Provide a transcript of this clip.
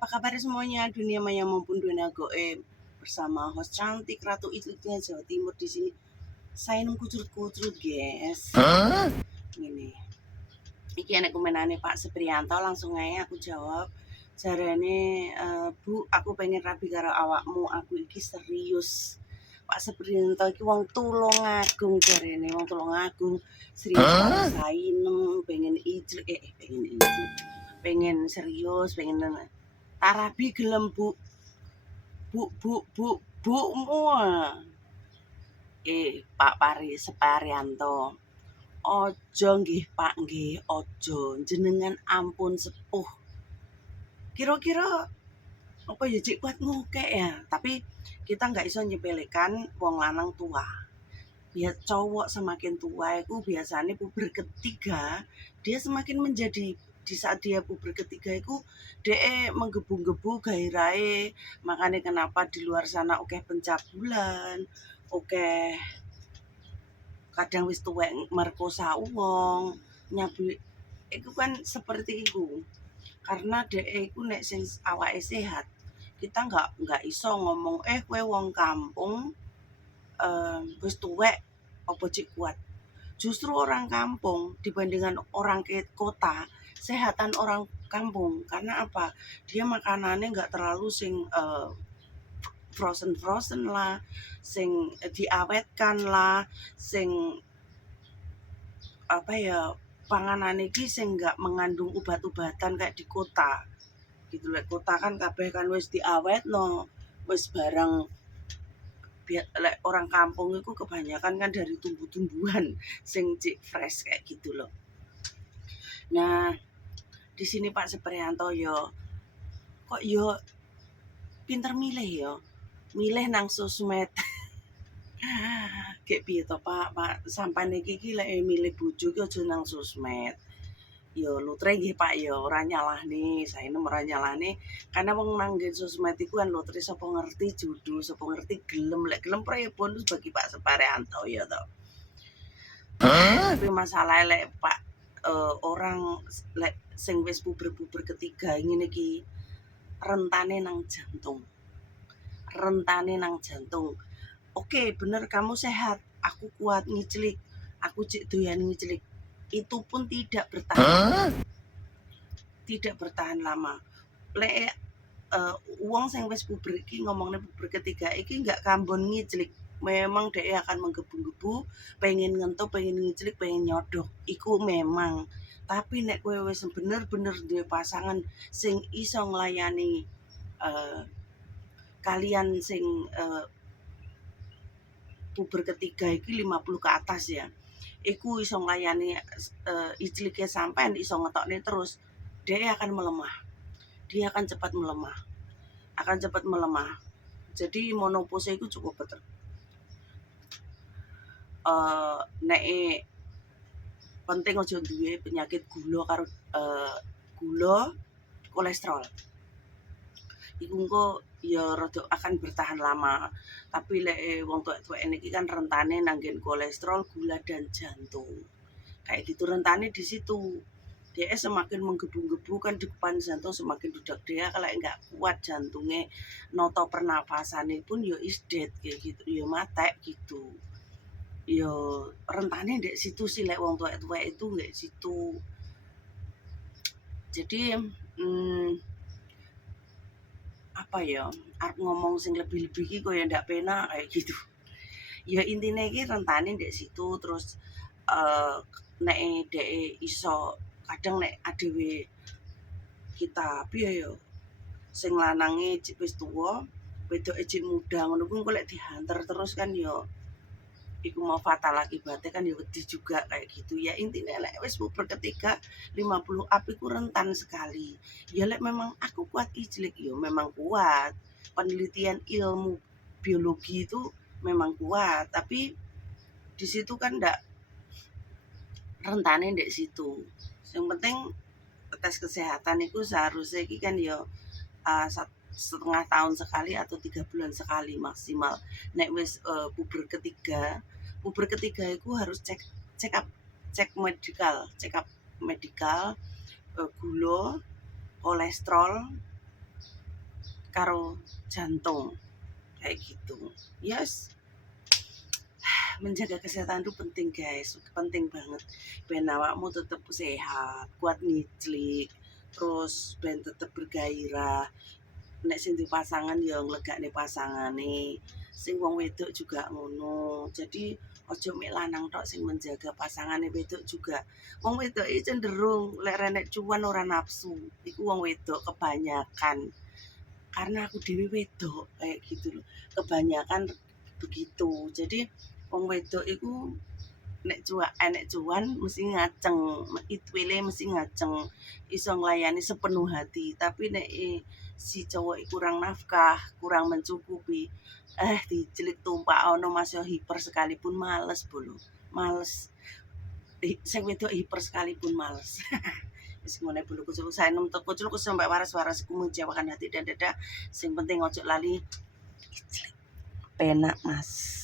Apa kabar semuanya? Dunia maya maupun dunia goib bersama host cantik Ratu Itliknya Jawa Timur di sini. Saya kucrut-kucrut, guys. Ini. Iki enek komenane Pak Supriyanto, langsung aja aku jawab. Jarane Bu, aku pengen rabi karo awakmu, aku iki serius. Pak Supriyanto iki wong Tulungagung jarene, wong Tulungagung. Serius karo sainem, pengen ijlik, pengen serius, pengen tarabi gelem bu semua. Pak Supriyanto, ojo nggih Pak nggih, ojo, jenengan ampun sepuh. Kira-kira apa ya cik kuat ngukek ya, tapi kita nggak iso nyepelekan wong lanang tua. Biar cowok semakin tua itu biasanya puber ketiga dia semakin menjadi, di saat dia puber ketiga itu dia menggebu-gebu gairahe. Makanya kenapa di luar sana oke pencabulan, oke kadang wis tuwek merkosa wong, nyabu itu kan seperti itu. Karena dia itu nek sing awake sehat, kita nggak iso ngomong kowe wong kampung wis tuwek apa cik kuat. Justru orang kampung dibandingkan orang ke kota, sehatan orang kampung. Karena apa? Dia makanannya nggak terlalu sing frozen lah, sing diawetkan lah, sing apa ya, panganan iki sing nggak mengandung obat-obatan kayak di kota. Gitu lek kota kan kabeh kan wis diawetno, wis barang. Lek orang kampung itu kebanyakan kan dari tumbuh-tumbuhan sing cik fresh kayak gitu loh. Nah, di sini Pak Supriyanto kok pinter milih milih nang sosmed. Kayak piye to Pak sampean iki lek milih bojo ki aja nang sosmed. Lutre nggih Pak ora nyalahne, saene ora nyalahne karena wong nang sosmed iku kan lutre sapa ngerti jodoh, sapa ngerti gelem, lek gelem bonus bagi Pak Supriyanto ya to. Tapi masalah lek Pak orang lek sing wis puber ketiga ngene iki rentane nang jantung. Oke, bener kamu sehat, aku kuat ngiclik, aku cik doyan ngiclik. Itu pun tidak bertahan lama. Lek uang sing wis puber iki ngomongnya puber ketiga iki nggak kambon ngiclik. Memang dia akan menggebu-gebu, pengen ngentuh, pengen ngiclik, pengen nyodok. Iku memang. Tapi nek kowe wis bener-bener duwe pasangan sing iso nglayani kalian sing puber ketiga iki 50 ke atas ya. Iku iso nglayani iclike sampean, iso ngetokne terus, dia akan melemah. Dia akan cepat melemah. Jadi menopause itu cukup betul. Nek penting aja duwe penyakit gula karo kolesterol. Iku engko ya rada akan bertahan lama. Tapi lek wong tuwek-tuwek niki kan rentane nanggen kolesterol, gula dan jantung. Kayak gitu rentane di situ. Dia semakin menggebu-gebu kan depan jantung semakin dudak. Dia kalau enggak kuat jantungnya, noto pernapasannya pun is dead kayak gitu, matek gitu. Rentane di situ sih lek wong tuwek-tuwek itu di situ. Jadi apa arep ngomong sing lebih-lebih iki koyo ndak penak kayak gitu. Intine iki rentane di situ. Terus nek dhek iso kadang nek adewe kita piye sing lanange cik wis tuwa, wedoke cik muda, ngono ku engko lek dihanter terus kan iku mau fatal akibatnya kan wedi juga kayak gitu. Intinya lek wis puber ketiga 50 up iku rentan sekali. Lek memang aku kuat ijlik, memang kuat. Penelitian ilmu biologi itu memang kuat, tapi di situ kan ndak rentane ndek situ. Yang penting tes kesehatan itu seharusnya iki kan setengah tahun sekali atau 3 bulan sekali maksimal. Nek wis puber ketiga itu harus cek medikal, gula, kolesterol, karo jantung kayak gitu. Yes, menjaga kesehatan itu penting guys, penting banget. Ben awakmu tetep sehat, kuat ngiclik, terus ben tetep bergairah. Nek sing di pasangan ya nglegakne pasangane, sing wong wedok juga ngono. Jadi ojo mek lanang tok sing menjaga pasangane, wedok juga. Wong wedok iki cenderung lek renek cuan ora nafsu. Iku wong wedok kebanyakan. Karena aku dhewe wedok kayak gitu loh. Kebanyakan begitu. Jadi wong wedok iku enek cuan mesti ngaceng, itwile mesti ngaceng, iso nglayani sepenuh hati. Tapi nek si cowok kurang nafkah, kurang mencukupi, dicelik tumpak ono Mas yo hiper sekalipun males bolo. Males. Sing wedok hiper sekalipun males. Wis ngene bolo kucul saya nem kucul sampai waras-waras ku mengecewakan hati dan dada. Sing penting ojo lali iclik. Penak Mas.